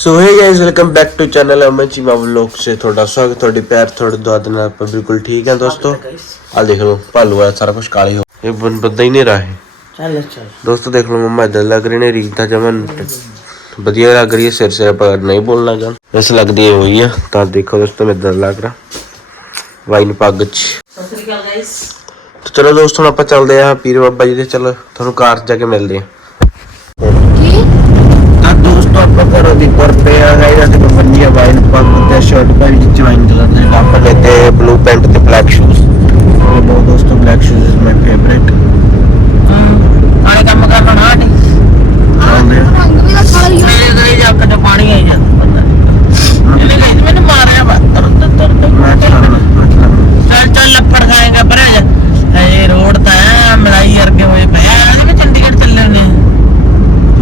So hi guys welcome back to channel Amchi vlog ਸੇ ਤੁਹਾਡਾ ਸਵਾਗਤ ਤੁਹਾਡੀ ਪਿਆਰ ਤੁਹਾਡੇ ਦੁਆ ਦੇ ਨਾਲ ਆਪਾਂ ਬਿਲਕੁਲ ਠੀਕ ਹਾਂ ਦੋਸਤੋ ਆ ਦੇਖ ਲਓ ਭਾਲੂ ਆ ਸਾਰਾ ਕੁਝ ਕਾਲੇ ਹੋ ਇਹ ਬੰਦਾ ਹੀ ਨਹੀਂ ਰਹਾ ਹੈ ਚੱਲ ਚੱਲ ਦੋਸਤੋ ਦੇਖ ਲਓ ਮੰਮਾ ਇਦਾਂ ਲੱਗ ਰਹੇ ਨੇ ਰੀਤ ਜਮਨ ਵਧੀਆ ਲੱਗ ਰਹੀ ਹੈ ਸਿਰ ਸਿਰ ਪਰ ਨਹੀਂ ਬੋਲਣਾ ਜਾਂ ਵੈਸੇ ਲੱਗਦੀ ਹੈ ਹੋਈ ਆ ਤਾਂ ਦੇਖੋ ਦੋਸਤੋ ਮੈਂ ਇਦਾਂ ਲੱਗ ਰਿਹਾ ਵਾਈਨ ਪੱਗ ਚ ਸਤਿ ਸ੍ਰੀ ਅਕਾਲ ਗਾਇਸ ਚਲੋ ਦੋਸਤੋ ਆਪਾਂ ਚੱਲਦੇ ਆ ਪੀਰ ਬਾਬਾ ਜੀ ਦੇ ਚਲੋ ਤੁਹਾਨੂੰ ਕਾਰ 'ਚ ਜਾ ਕੇ ਮਿਲਦੇ ਆ ਤਾਂ ਦੋਸਤੋ ਆਪਾਂ ਘਰੋਂ ਦੀ ਪਏ ਆ ਗਾਇਸ ਤੇ ਬੰਨੀ ਵਾਈਨ ਪੱਗ ਤੇ ਸ਼ਰਟ ਪਾਈ ਵਿੱਚ ਵਾਈਨ ਕਲਰ ਦੇ ਆਪਾਂ ਲੈਤੇ ਬਲੂ ਪੈਂਟ ਤੇ ਬਲੈਕ ਸ਼ੂਜ਼ ਉਹ ਬਹੁਤ ਦੋਸਤੋ black shoes is my favourite ਆਲੇ ਕੰਮ ਕਰਨਾ ਨਾ ਟੀ ਆਉਂਦੇ ਮੇਰੇ ਗਈ ਜਾ ਕੇ ਪਾਣੀ ਆਈ ਜਾਂਦਾ ਪਤਾ ਨਹੀਂ ਇਹਨੇ ਗਈ ਮੈਨੂੰ ਮਾਰਿਆ ਵਾ ਤੁਰ ਤੁਰ ਤੁਰ ਤੁਰ ਮੈਂ ਚੱਲਣਾ ਮੈਂ ਚੱਲਣਾ ਚੱਲ ਚੱਲ ਲੱਪੜ ਖਾਏਗਾ ਪਰ ਇਹ ਰੋਡ ਤਾਂ ਐਂ ਮਲਾਈ ਵਰਗੇ ਹੋਏ ਪਿਆ ਜਿਵੇਂ ਚੰਡੀਗੜ੍ਹ ਚੱਲੇ ਨੇ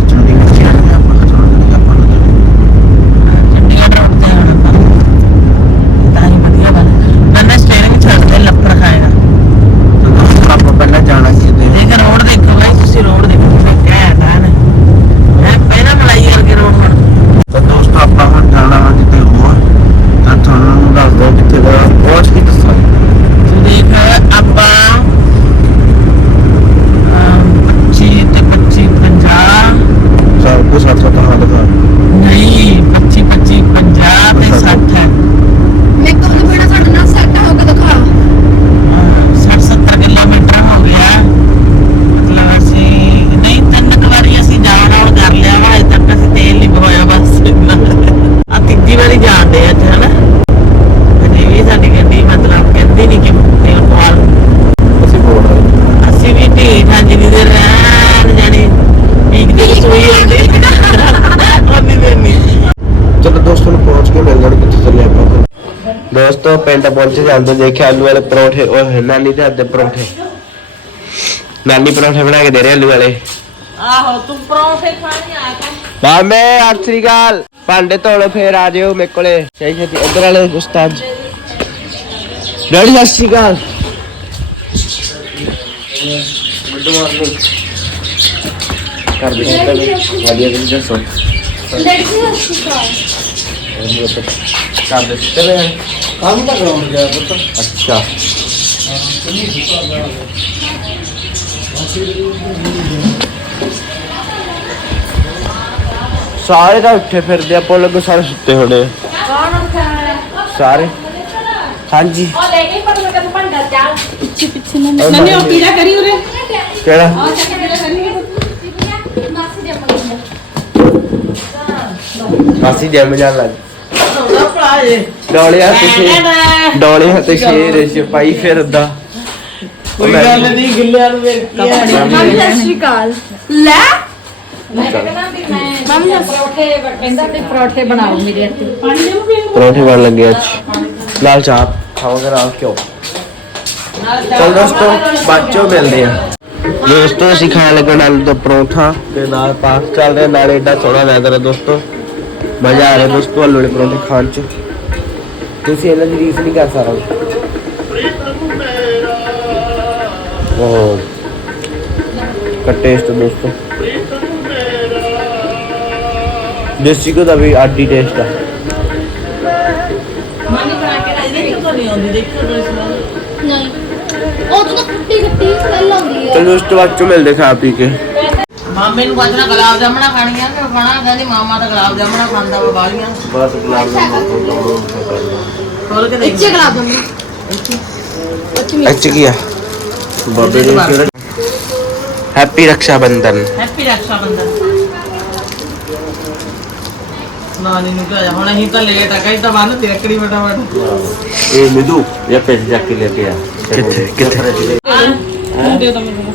ਚੰਡੀਗੜ੍ਹ ਚ ਆਏ ਆਪਾਂ ਚੰਡੀਗੜ੍ਹ ਆਪਾਂ ਨੂੰ ਚੰਡੀਗੜ੍ਹ ਰੋਡ ਤੇ ਹੁਣ ਆਪਾਂ ਤਾਂ ਹੀ ਵਧੀਆ ਬਣ ਮੈਨੇ ਸਟੇਰਿੰਗ ਛੱਡ ਦੇ ਲੱਪੜ ਖਾਏਗਾ ਤਾਂ ਦੋਸਤੋ ਆਪਾਂ ਪਹਿਲਾਂ ਜਾਣਾ ਕਿਤੇ ਦੇਖ ਰੋਡ ਦੇਖੋ ਭਾਈ ਤੁਸੀਂ ਰੋਡ ਦੇਖੋ ਕਿੰਨਾ ਘੈਂਟ ਹੈ ਨਾ ਇਹ ਪਹਿਲਾਂ ਮਲਾਈ ਵਰਗੇ ਰੋਡ ਹੁਣ ਤਾਂ ਦੋਸਤੋ ਆਪਾਂ ਹੁਣ ਜਾਣਾ ਵਾ ਕਿਤੇ ਹੋਰ ਤਾਂ ਤੁਹਾਨੂੰ ਦੱਸ ਦੋ ਕਿੱਥੇ ਦਾ ਪਹੁੰਚ ਕੀ ਦੱਸਾਂ ਤੂੰ ਦੇਖ ਆਪਾਂ ਅਮ, 25 ਤੇ 25 50 ਸਭ ਦਿਖਾ ਨਹੀਂ 25 25 50 ਤੇ 60 ਹੈ ਸੱਠ 70 ਕਿਲੋਮੀਟਰ ਹੋ ਗਿਆ ਮਤਲਬ ਅਸੀਂ ਨਹੀਂ ਤਿੰਨ ਕੁ ਵਾਰੀ ਅਸੀਂ ਜਾਣ ਆਉਣ ਕਰ ਲਿਆ ਵਾ ਅਜੇ ਤੱਕ ਅਸੀਂ ਤੇਲ ਨਹੀਂ ਪਵਾਇਆ ਬਸ ਆ ਤੀਜੀ ਵਾਰੀ ਜਾਣ ਦੇ ਅੱਜ ਹਨਾ ਅਜੇ ਵੀ ਸਾਡੀ ਗੱਡੀ ਮਤਲਬ ਕਹਿੰਦੀ ਨਹੀਂ ਕਿ ਤੇਲ ਪਵਾ ਲਓ। ਅਸੀਂ ਬੋਲ ਰਹੇ ਅਸੀਂ ਵੀ ਢੀਠ ਹਾਂ ਜਿੰਨੀ ਦੇਰ ਰਹਿਣ ਜਾਣੀ ਇੱਕ ਦਿਨ ਸੋਈ ਹੁੰਦੀ ਉਹਨੀ ਦੇਰ ਨਹੀਂ ਚਲੋ ਦੋਸਤੋ ਨੂੰ ਪਹੁੰਚ ਕੇ ਮਿਲ ਜਾਣ ਕਿੱਥੇ ਚੱਲੇ ਆਪਾਂ ਦੋਸਤੋ ਪਿੰਡ ਪਹੁੰਚੇ ਜਾਂਦੇ ਦੇਖਿਆ ਆਲੂ ਵਾਲੇ ਪਰੌਂਠੇ। ਉਹ ਨਾਨੀ ਦੇ ਹੱਥ ਦੇ ਪਰੌਂਠੇ। ਨਾਨੀ ਪਰੌਂਠੇ ਬਣਾ ਕੇ ਦੇ ਰਹੇ ਆਲੂ ਵਾਲੇ। ਆਹੋ ਤੂੰ ਪਰੌਂਠੇ ਖਾਣੀ ਆਇਆ ਕਰ ਮਾਮੇ ਸਤਿ ਸ੍ਰੀ ਅਕਾਲ। ਭਾਂਡੇ ਧੋ ਲਓ ਫੇਰ ਆ ਜਿਓ ਮੇਰੇ ਕੋਲੇ। ਛੇ ਛੇਤੀ ਇੱਧਰ ਵਾਲੇ ਉਸਤਾਦ ਡੈਡੀ ਸਤਿ ਸ੍ਰੀ ਅਕਾਲ। ਕਰ ਦੇ ਵਧੀਆ ਤੁਸੀਂ ਦੱਸੋ। ਕਰ ਦੇ ਚਲੇ ਕੰਮ ਤਾਂ ਕਰਾਉਣ ਗਿਆ ਪੁੱਤ ਅੱਛਾ ਸਾਰੇ ਤਾਂ ਉੱਠੇ ਫਿਰਦੇ ਆ ਪੁੱਲ ਕੋ ਸਾਰੇ ਸੁੱਤੇ ਹੋਣੇ ਆ। ਸਾਰੇ। ਹਾਂਜੀ। ਨੰਨੇ। ਉਹ ਕਰੀ ਉਰੇ। ਕਿਹੜਾ? ਮਾਸੀ ਜੰਮ ਜਾਣ ਲੱਗ ਉਹਦਾ ਭਰਾ ਡੋਲਿਆ ਤੇ ਸ਼ੇਰ ਡੋਲਿਆ ਤੇ ਸ਼ੇਰ ਸਿਪਾਈ ਫਿਰਦਾ ਕੋਈ ਗੱਲ ਨਹੀਂ ਗਿੱਲਿਆਂ ਨੂੰ ਵੇਖ ਕੇ ਮੰਮੀ ਸਤਿ ਸ਼੍ਰੀ ਅਕਾਲ। ਲੈ। ਮੰਮੀ ਪਰੌਠੇ ਕਹਿੰਦਾ ਤੇ ਪਰੌਠੇ ਬਣਾਓ ਮੇਰੇ ਹੱਥ। ਪਰੌਂਠੇ ਬਣ ਲੱਗੇ ਅੱਜ। ਲਾਲ ਚਾਹ ਖਾਵਾਂਗੇ ਨਾਲ ਕਿਉਂ ਚਲ ਦੋਸਤੋ ਬਾਚੋ ਮਿਲਦੇ ਆ ਦੋਸਤੋ ਅਸੀਂ ਖਾਣ ਲੱਗੇ ਨਾਲ ਦਾ ਪਰੌਂਠਾ। ਤੇ ਨਾਲ ਪਾਸ ਚੱਲ ਰਿਹਾ ਨਾਲ ਏਡਾ ਸੋਹਣਾ ਵੈਦਰ ਹੈ ਦੋਸਤੋ। ਮਜ਼ਾ ਆ ਰਿਹਾ ਦੋਸਤੋ ਆਲੂ ਵਾਲੇ ਪਰੌਂਠੇ ਖਾਣ 'ਚ। ਤੁਸੀਂ ਇਹਨਾਂ ਦੀ ਰੀਸ ਨਹੀਂ ਕਰ ਸਕਦੇ ਉਹ ਦਾ ਟੇਸਟ ਦੋਸਤੋ। ਦੇਸੀ ਕੋ ਦਾ ਵੀ ਆਡੀ ਟੇਸਟ ਆ। ਮਨ ਬਣਾ ਕੇ ਰੱਖਦੇ ਨਹੀਂ ਆਉਂਦੀ ਦੇਖੋ ਦੋਸਤੋ ਨਹੀਂ। ਉਹ ਤਾਂ ਕੱਟੀ ਕੱਟੀ ਸਮੈਲ ਆਉਂਦੀ ਹੈ। ਚਲੋ ਉਸ ਤੋਂ ਬਾਅਦ ਚ ਮਿਲਦੇ ਖਾ ਪੀ ਕੇ। ਮਾਮੇ ਨੂੰ ਪੁੱਛਣਾ ਗੁਲਾਬ ਜਾਮਣਾ ਖਾਣੀ ਆ ਕਿ ਖਾਣਾ ਕਹਿੰਦੀ ਮਾਮਾ ਤਾਂ ਗੁਲਾਬ ਜਾਮਣਾ ਖਾਂਦਾ ਵਾ ਬਾਲੀਆਂ ਬਸ ਗੁਲਾਬ ਜਾਮਣਾ ਖੋਲ ਕੇ ਦੇਖ ਇੱਥੇ ਗੁਲਾਬ ਜਾਮਣਾ। ਇੱਥੇ ਕੀ ਆ? ਬਾਬੇ ਦੇ ਕਿਹੜਾ? ਹੈਪੀ ਰੱਖਿਆ ਬੰਧਨ ਹੈਪੀ ਰੱਖਿਆ ਬੰਧਨ ਨਾਨੀ ਨੂੰ ਕਿਹਾ ਹੁਣ ਅਸੀਂ ਤਾਂ ਲੇਟ ਆ ਕਹਿੰਦਾ ਬੰਨ ਤੇ ਰੱਖੜੀ ਫਟਾਫਟ। ਇਹ ਮਿੱਧੂ ਇਹ ਪੈਸੇ ਚੱਕ ਕੇ ਲੈ ਕੇ ਆ। ਕਿੱਥੇ ਕਿੱਥੇ? ਦੇ ਦੋ ਮੈਨੂੰ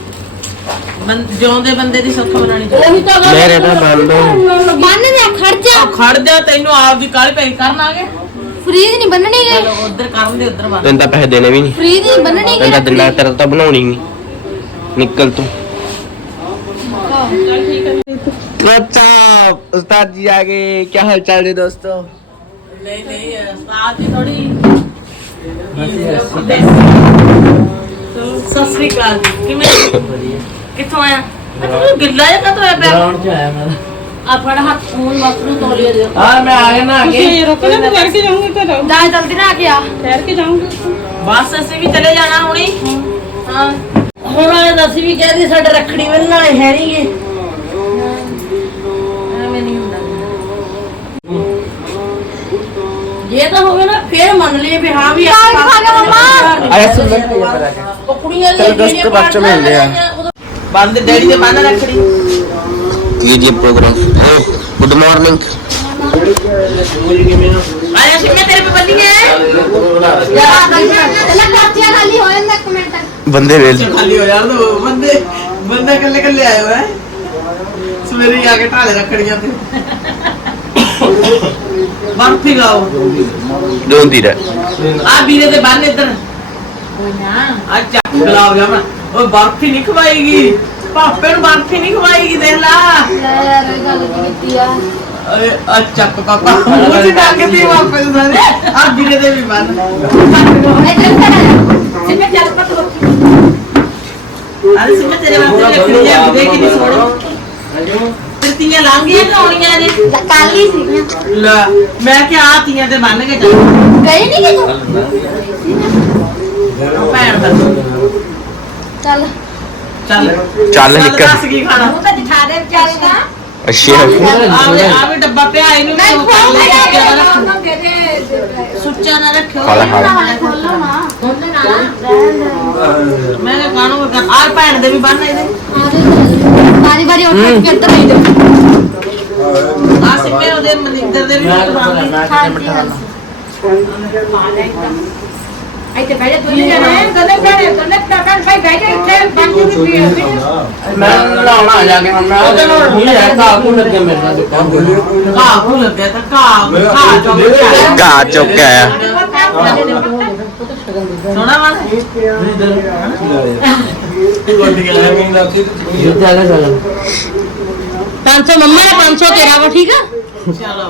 ਆ ਜਿਉਂਦੇ ਬੰਦੇ ਦੀ ਸੁੱਖ ਮਨਾਣੀ ਉਹੀ ਤਾਂ ਗੱਲ मेरे तो बंद ਬੰਨ ਦੇ ਖੜ ਜਾ ਖੜ ਜਾ ਤੈਨੂੰ ਆਪ ਦੀ ਕਾਲੀ ਪੈ ਕਰਨ ਆ ਗਏ ਫ੍ਰੀ ਦੀ ਨਹੀਂ ਬੰਨਣੀ ਗਏ ਚਲੋ ਉਧਰ ਕਰਨਦੇ ਉਧਰ ਬੰਦ ਤੈਨੂੰ ਤਾਂ ਪੈਸੇ ਦੇਣੇ ਵੀ ਨਹੀਂ ਫ੍ਰੀ ਦੀ ਨਹੀਂ ਬੰਨਣੀ ਤੈਨੂੰ ਤਾਂ ਗਏ ਦਿੰਦਾ ਤੇਰਾ ਤਾਂ ਬਣਾਉਣੀ ਨਹੀਂ ਨਿਕਲ ਤੂੰ ਚੱਲ ਠੀਕ ਹੈ ਅੱਛਾ ਉਸਤਾਦ ਜੀ ਆ ਗਏ ਕੀ ਹਾਲ ਚਾਲ ਹੈ ਦੋਸਤੋ ਨਹੀਂ ਨਹੀਂ ਉਸਤਾਦ ਜੀ ਥੋੜੀ ਸਤਿ ਸ੍ਰੀ ਅਕਾਲ ਕਿਵੇਂ ਕਿੱਥੋਂ ਆਇਆ? ਆ ਤੂੰ ਗਿੱਲਾ ਜਿਹਾ ਕਦੋਂ ਹੋਇਆ ਪਿਆ? ਗਰਾਊਂਡ ਚ ਆਇਆ ਮੈਂ ਆ ਫੜ ਹੱਥ ਫੋਨ ਮਸਰੂ ਤੋਲੀਏ ਦੇ। ਹਾਂ ਮੈਂ ਆ ਗਿਆ ਨਾ ਤੁਸੀਂ ਰੁਕ ਜਾ ਮੈਂ ਕਰਕੇ ਜਾਊਂਗੀ ਤਾਂ ਰਹੋ। ਦਾ ਜਲਦੀ ਨਾ ਆ। ਗਿਆ ਠਹਿਰ ਕੇ ਜਾਊਂਗੀ। ਬਸ ਅਸੀਂ ਵੀ ਚਲੇ ਜਾਣਾ ਹੁਣੀ। ਹਾਂ। ਹੁਣ ਆਏ ਅਸੀਂ ਵੀ ਕਹਿੰਦੇ ਸਾਡੇ ਰੱਖੜੀ ਬੰਨਣ ਵਾਲੇ ਹੈ ਨਹੀਂਗੇ ਐਵੇਂ ਨਹੀਂ ਹੁੰਦਾ। ਜੇ ਤਾਂ ਹੋਵੇ ਨਾ ਫੇਰ ਮੰਨ ਲਈਏ ਵੀ ਹਾਂ ਵੀ ਕਾਲ ਖਾ ਗਿਆ ਮੰਮਾ। ਆਇਆ ਸੁਣ ਲੈ। ਉਹ ਕੁੜੀਆਂ ਚਲੋ ਦੋਸਤੋ, ਬਾਅਦ ਚੋਂ ਮਿਲਦੇ ਆ। ਬੰਦ ਡੈਡੀ ਦੇ ਬੰਨ ਰੱਖੜੀ ਵੀਡੀਓ ਪ੍ਰੋਗਰਾਮ ਓ ਗੁੱਡ ਮਾਰਨਿੰਗ ਆਇਆ ਸੀ ਮੈਂ ਤੇਰੇ ਪੇ ਬੰਦੀ ਹੈ ਯਾਰ ਕੱਚੀਆਂ ਖਾਲੀ ਹੋ ਜਾਂਦਾ ਕਮੈਂਟ ਬੰਦੇ ਵੇਲ ਖਾਲੀ ਹੋ ਬੰਦੇ ਬੰਦਾ ਕੱਲੇ ਕੱਲੇ ਸਵੇਰੇ ਆ ਕੇ ਢਾਲੇ ਰੱਖੜੀਆਂ ਤੇ। ਬਰਫੀ ਲਾਓ ਆ ਉਹ ਬਰਫੀ ਨਹੀਂ ਖਵਾਏਗੀ। ਪਾਪੇ ਨੂੰ ਬਰਫੀ ਨਹੀਂ ਖਵਾਏਗੀ ਦੇਖ ਲਾ। ਲੈ ਯਾਰ ਇਹ ਗੱਲ ਕੀ ਕੀਤੀ ਆ? ਓਏ ਆ ਚੱਕ ਪਾਪਾ। ਮੂੰਹ ਚ ਡੱਕਦੀ ਪਾਪੇ ਨੂੰ ਸਾਰੇ। ਆ ਵੀਰੇ ਦੇ ਵੀ ਬੰਨ ਇੱਧਰ ਕਰ ਸਿੰਮੇ ਚੱਲ ਪੱਤ ਅਰੇ ਸਿੰਮੇ ਤੇਰੇ ਵਾਸਤੇ ਰੱਖੜੀ ਜਾ ਦੇ ਕਿੰਨੀ ਸੋਹਣੀ। ਤੇ ਤੀਆਂ ਲਾਂਗੀਆਂ ਲਾਉਣੀਆਂ ਨੇ। ਕੱਲ ਹੀ ਸੀ ਲੈ ਮੈਂ ਕਿ ਆ ਤੀਆਂ ਤੇ ਬੰਨ ਕੇ ਚੱਲ। ਗਈ ਨਹੀਂ ਕਿ ਤੂੰ ਭੈਣ ਦਾ। ਚੱਲ। ਚੱਲ। ਚੱਲ ਨਿਕਲ ਦੱਸ ਕੀ ਖਾਣਾ? ਮੂੰਹ ਤਾਂ ਦਿਖਾ ਦੇ ਚੱਲ ਨਾ ਅੱਛਾ ਆਵੇ ਆਵੇ ਡੱਬਾ ਪਿਆ ਇਹਨੂੰ ਵੀ ਉਹ ਕਰ ਲੈ ਕੇ ਰੱਖੋ ਸੁੱਚਾ ਨਾ ਰੱਖਿਓ। ਖਾ ਲੈ ਖਾ ਲੈ ਖੋਲੋ ਨਾ। ਉਹਦੇ ਨਾਲ ਮੈਂ ਕਾਹਨੂੰ ਕਰ ਆ ਭੈਣ ਦੇ ਵੀ ਬੰਨ ਇਹਦੇ। ਬਾਰੀ ਬਾਰੀ ਉੱਠ ਕੇ ਇੱਧਰ ਆਈ ਦੇ। ਆ ਸਿੱਪੇ ਉਹਦੇ ਮਨਿੰਦਰ ਦੇ ਵੀ ਬੰਨ ਹਾਂਜੀ ਹਾਂਜੀ ਇੱਥੇ ਬੈਠੇ ਦੋਨੇ ਜਣੇ ਦੋਨੇ ਜਣੇ ਦੋਨੇ ਟਕਣ ਭਾਈ ਬੈਠੇ ਇੱਥੇ ਬੰਦ ਕੀਤੀ ਹੋਈ ਮੈਂ ਨਹਾਉਣਾ ਆ ਜਾ ਕੇ ਹੁਣ ਮੈਂ ਨਹੀਂ ਯਾਰ ਕਾ ਕੋ ਲੱਗੇ ਮੇਰੇ ਨਾਲ ਘਾਹ ਭੂ ਲੱਗਿਆ ਤਾਂ ਘਾਹ ਘਾਹ ਚੋਂ ਘਾਹ ਚੁੱਕ ਕੇ ਆਇਆ। ਸੋਹਣਾ ਵਾ ਚੱਲ ਚੱਲ 500 ਮੰਮਾ ਨੇ 500 ਤੇਰਾ ਵਾ ਠੀਕ ਆ? ਚਲੋ।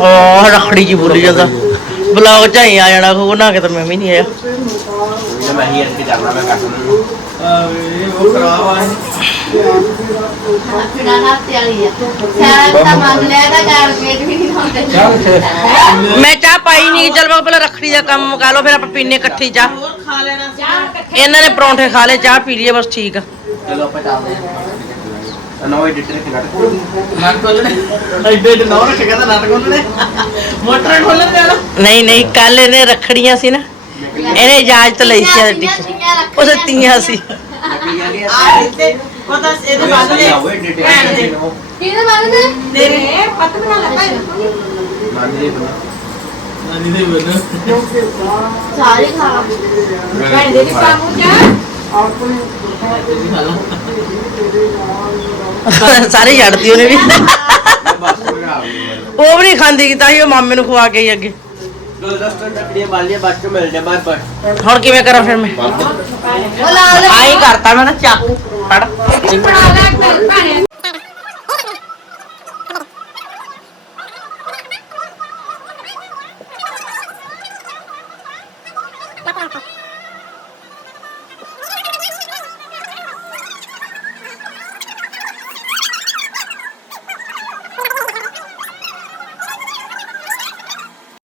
ਮੈਂ ਰਖੜੀ ਜੀ ਬੋਲੀ ਜਾਂਦਾ। ਬਲੌਗ ਚ ਹੀ ਆ ਜਾਣਾ ਉਹ ਨਾ ਕਿ ਮੈਂ ਵੀ ਨਹੀਂ ਆਇਆ। ਮੈਂ ਚਾਹ ਪਾਈ ਨਹੀਂ ਚੱਲ ਮੈਂ ਪਹਿਲਾਂ ਰਖੜੀ ਦਾ ਕੰਮ ਮੁਕਾ ਲਓ ਫਿਰ ਆਪਾਂ ਪੀਨੇ ਇਕੱਠੀ ਚਾਹ। ਇਹਨਾਂ ਨੇ ਪਰੌਂਠੇ ਖਾ ਲਏ ਚਾਹ ਪੀ ਲਈਏ ਬਸ ਠੀਕ ਆ। ਨੌ ਐਡੀਟਰ ਕਿ ਨਾਟਕ ਖੋਲ੍ਹਣੀ। ਨਾਟਕ ਖੋਲਣੇ। ਐਡੇ ਐਡੇ ਨੌ ਰੱਖੇ ਕਹਿੰਦਾ ਨਾਟਕ ਖੋਲਣੇ। ਮੋਟਰ ਖੋਲਣ ਦੇ ਨਾ ਨਹੀਂ ਨਹੀਂ ਕੱਲ ਇਹਨੇ ਰੱਖੜੀਆਂ ਸੀ ਨਾ। ਇਹਨੇ ਇਜਾਜ਼ਤ ਲਈ ਸੀ ਸਾਡੀ ਉਹ ਤਾਂ ਤੀਆਂ ਸੀ। ਲੱਗੀ ਜਾਂਦੀ ਆ ਆ ਇੱਥੇ ਉਹ ਤਾਂ ਇਹਦੇ ਬਾਅਦ ਦੇ। ਆਓ ਐਡੀਟਰ ਭੈਣ ਦੇ। ਇਹਦੇ ਬਾਅਦ ਦੇ? ਤੇਰੇ ਪਤ ਬਣਾ ਲੱਗਾ ਮੰਨ ਜੀ ਸਾਰੇ ਖਾਣਾ ਭੈਣ ਦੇ ਵੀ ਕੰਮ ਹੋ ਗਿਆ ਸਾਰੇ ਛੱਡਦੀ ਉਹਨੇ ਵੀ। ਉਹ ਵੀ ਨਹੀਂ ਖਾਂਦੀ ਕਿ ਤਾਂ ਹੀ ਉਹ ਮਾਮੇ ਨੂੰ ਖਵਾ ਕੇ ਆਈ ਅੱਗੇ। ਹੁਣ ਕਿਵੇਂ ਕਰਾਂ ਫਿਰ ਮੈਂ? ਆਈ ਕਰਤਾ ਮੈਂ ਨਾ ਚੱਕ। ਫੜ।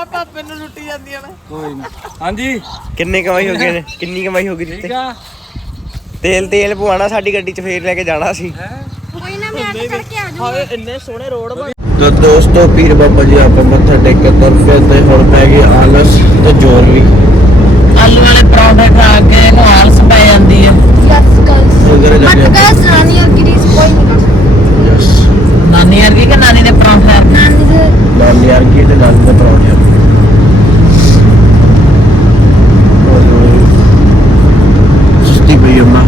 ਆ ਪਾਪੇ ਨੂੰ ਲੁੱਟੀ ਜਾਂਦੀਆਂ ਨੇ। ਹਾਂਜੀ। ਕਿੰਨੀ ਕਮਾਈ ਹੋ ਗਈ ਨੇ? ਕਿੰਨੀ ਕਮਾਈ ਹੋ ਗਈ ਆ। ਤੇਲ ਤੇਲ ਪਵਾਣਾ ਸਾਡੀ ਗੱਡੀ 'ਚ ਫੇਰ ਲੈ ਕੇ ਜਾਣਾ ਸੀ ਹਾਏ ਇੰਨੇ ਸੋਹਣੇ ਰੋਡ ਬਣੇ ਤਾਂ ਦੋਸਤੋ ਪੀਰ ਬਾਬਾ ਜੀ ਆਪਾਂ ਮੱਥਾ ਟੇਕ ਕੇ ਤੁਰ ਪਏ ਤੇ ਹੁਣ ਪੈ ਗਏ ਆਲਸ ਤੇ ਜ਼ੋਰ ਵੀ। ਆਲੂ ਵਾਲੇ ਪਰੌਂਠੇ ਖਾ ਕੇ ਇਹਨੂੰ ਆਲਸ ਪੈ ਜਾਂਦੀ ਆ। ਉਧਰ ਜਾ ਕੇ ਗਾਇਸ ਰਾਣੀ ਔਰ ਗਿਰੀਸ ਕੋਈ ਨਹੀਂ ਕਰ ਸਕਦਾ। ਯਸ ਨਾਨੀ ਵਰਗੀ ਕਿ ਨਾਨੀ ਦੇ ਪਰੌਂਠੇ? ਨਾਨੀ ਦੇ ਯਾਰ ਕੀ ਤੇ ਨਾਲ ਦੇ ਪਰੌਂਠੇ। ਪਈ ਅੰਮਾ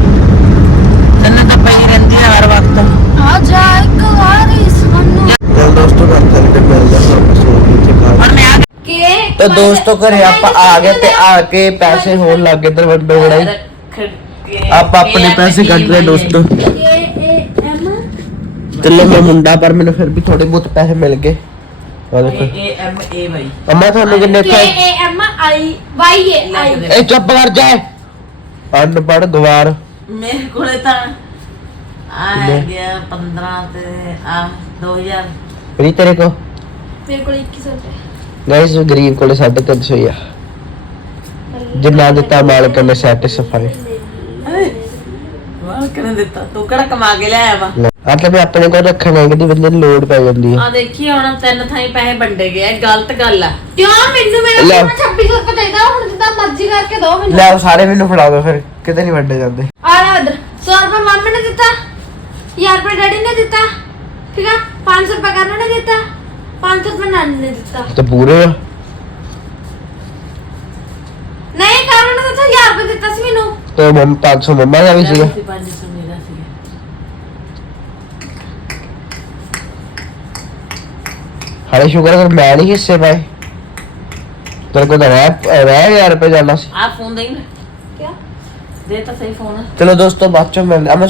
ਤੈਨੂੰ ਤਾਂ ਪਈ ਰਹਿੰਦੀ ਆ ਹਰ ਵਕਤ ਆ ਜਾ ਇੱਕ ਵਾਰ ਇਸ ਨੂੰ ਚਲ ਦੋਸਤੋ ਘਰ ਚੱਲ ਕੇ ਮਿਲਦੇ ਆਪਾਂ ਸੋ ਕੇ ਇੱਥੇ ਖਾ ਹੁਣ ਮੈਂ ਆ ਕੇ ਤਾਂ ਦੋਸਤੋ ਘਰੇ ਆਪਾਂ ਆ ਗਏ ਤੇ ਆ ਕੇ ਪੈਸੇ ਹੋਣ ਲੱਗ ਗਏ ਦਰਵੰਡ ਬੜਾਈ ਆਪਾਂ ਆਪਣੇ ਪੈਸੇ ਕੱਢ ਰਹੇ ਦੋਸਤੋ ਚਲੋ ਮੈਂ ਮੁੰਡਾ ਪਰ ਮੈਨੂੰ ਫਿਰ ਵੀ ਥੋੜੇ ਬਹੁਤ ਪੈਸੇ ਮਿਲ ਗਏ ਆ ਦੇਖੋ ਏ ਐਮ ਏ ਬਾਈ ਅੰਮਾ ਤੁਹਾਨੂੰ ਕਿੰਨੇ ਪੈਸੇ A M I Y A ਆਈ ਇਹ ਚੁੱਪ ਕਰ ਜਾ ਅਨਪੜ ਗਵਾਰ। ਮੇਰੇ ਕੋਲੇ ਤਾਂ ਆ ਕਿੰਨੇ? ਗਿਆ 15 ਤੇ ਆ 2000 ਵੀ ਤੇਰੇ ਕੋ ਮੇਰੇ ਕੋਲ 2100 ਰੁਪਏ। ਗਾਇਸ ਗਰੀਬ ਕੋਲੇ 350 ਹੀ ਆ। ਜਿੰਨਾ ਦਿੱਤਾ ਮਾਲਕ ਨੇ ਸੈਟੀਸਫਾਈ ਵਾਹ ਕਿਹਨੇ ਦਿੱਤਾ ਤੂੰ ਕਿਹੜਾ ਕਮਾ ਕੇ ਲਿਆਇਆ ਵਾ ਆਪਣੇ ਕੋਲ ਰੱਖਣਾ ਹੈ ਕਿ ਬੰਦੇ ਨੂੰ ਲੋੜ ਪੈ ਜਾਂਦੀ ਹੈ ਆ ਦੇਖੀ ਹੁਣ ਤਿੰਨ ਥਾਈ ਪੈਸੇ ਵੰਡੇ ਗਏ ਆ, ਗਲਤ ਗੱਲ ਆ ਕਿਉਂ ਮੈਨੂੰ ਮੇਰਾ ਲੈ। 2600 ਰੁਪਏ ਚਾਹੀਦਾ ਹੁਣ ਜਿੱਦਾਂ ਮਰਜ਼ੀ ਕਰਕੇ ਦੋ ਮੈਨੂੰ ਲੈ ਉਹ ਸਾਰੇ ਮੈਨੂੰ ਫੜਾ ਦੋ ਫਿਰ ਕਿਤੇ ਨਹੀਂ ਵੱਡੇ ਜਾਂਦੇ ਆ ਲੈ ਉਧਰ 100 ਰੁਪਏ ਮੰਮੀ ਨੇ ਦਿੱਤਾ 1000 ਰੁਪਏ ਡੈਡੀ ਨੇ ਦਿੱਤਾ ਠੀਕ ਆ 500 ਰੁਪਏ ਕਰਨ ਨੇ ਦਿੱਤਾ 500 ਰੁਪਏ ਨਾਨੀ ਨੇ ਦਿੱਤਾ ਤੇ ਪੂਰੇ ਆ ਨਹੀਂ ਕਰਨ ਨੇ ਦਿੱਤਾ 1000 ਰੁਪਏ ਦਿੱਤਾ ਸੀ ਮੈਨੂੰ ਤੇ ਮੰਮ 500 ਮੰਮਾ ਦਾ ਵੀ ਸੀਗਾ। 500 ਮੇਰਾ ਸੀਗਾ। ਹਾਲੇ ਸ਼ੁਕਰ ਕਰ ਮੈਂ ਨਹੀਂ ਹਿੱਸੇ ਪਾਏ। ਤੇਰੇ ਕੋਲ ਤਾਂ ਰਹਿ ਰਹਿ ਯਾਰ ਰੁਪਏ ਜਾਣਾ ਸੀ। ਆ ਫੋਨ ਦੇਈਂ ਕਿਆ? ਦੇ ਤਾਂ ਸਹੀ ਫੋਨ ਚਲੋ ਦੋਸਤੋ ਬਾਅਦ ਚੋਂ ਮਿਲਦੇ ਅਮਰ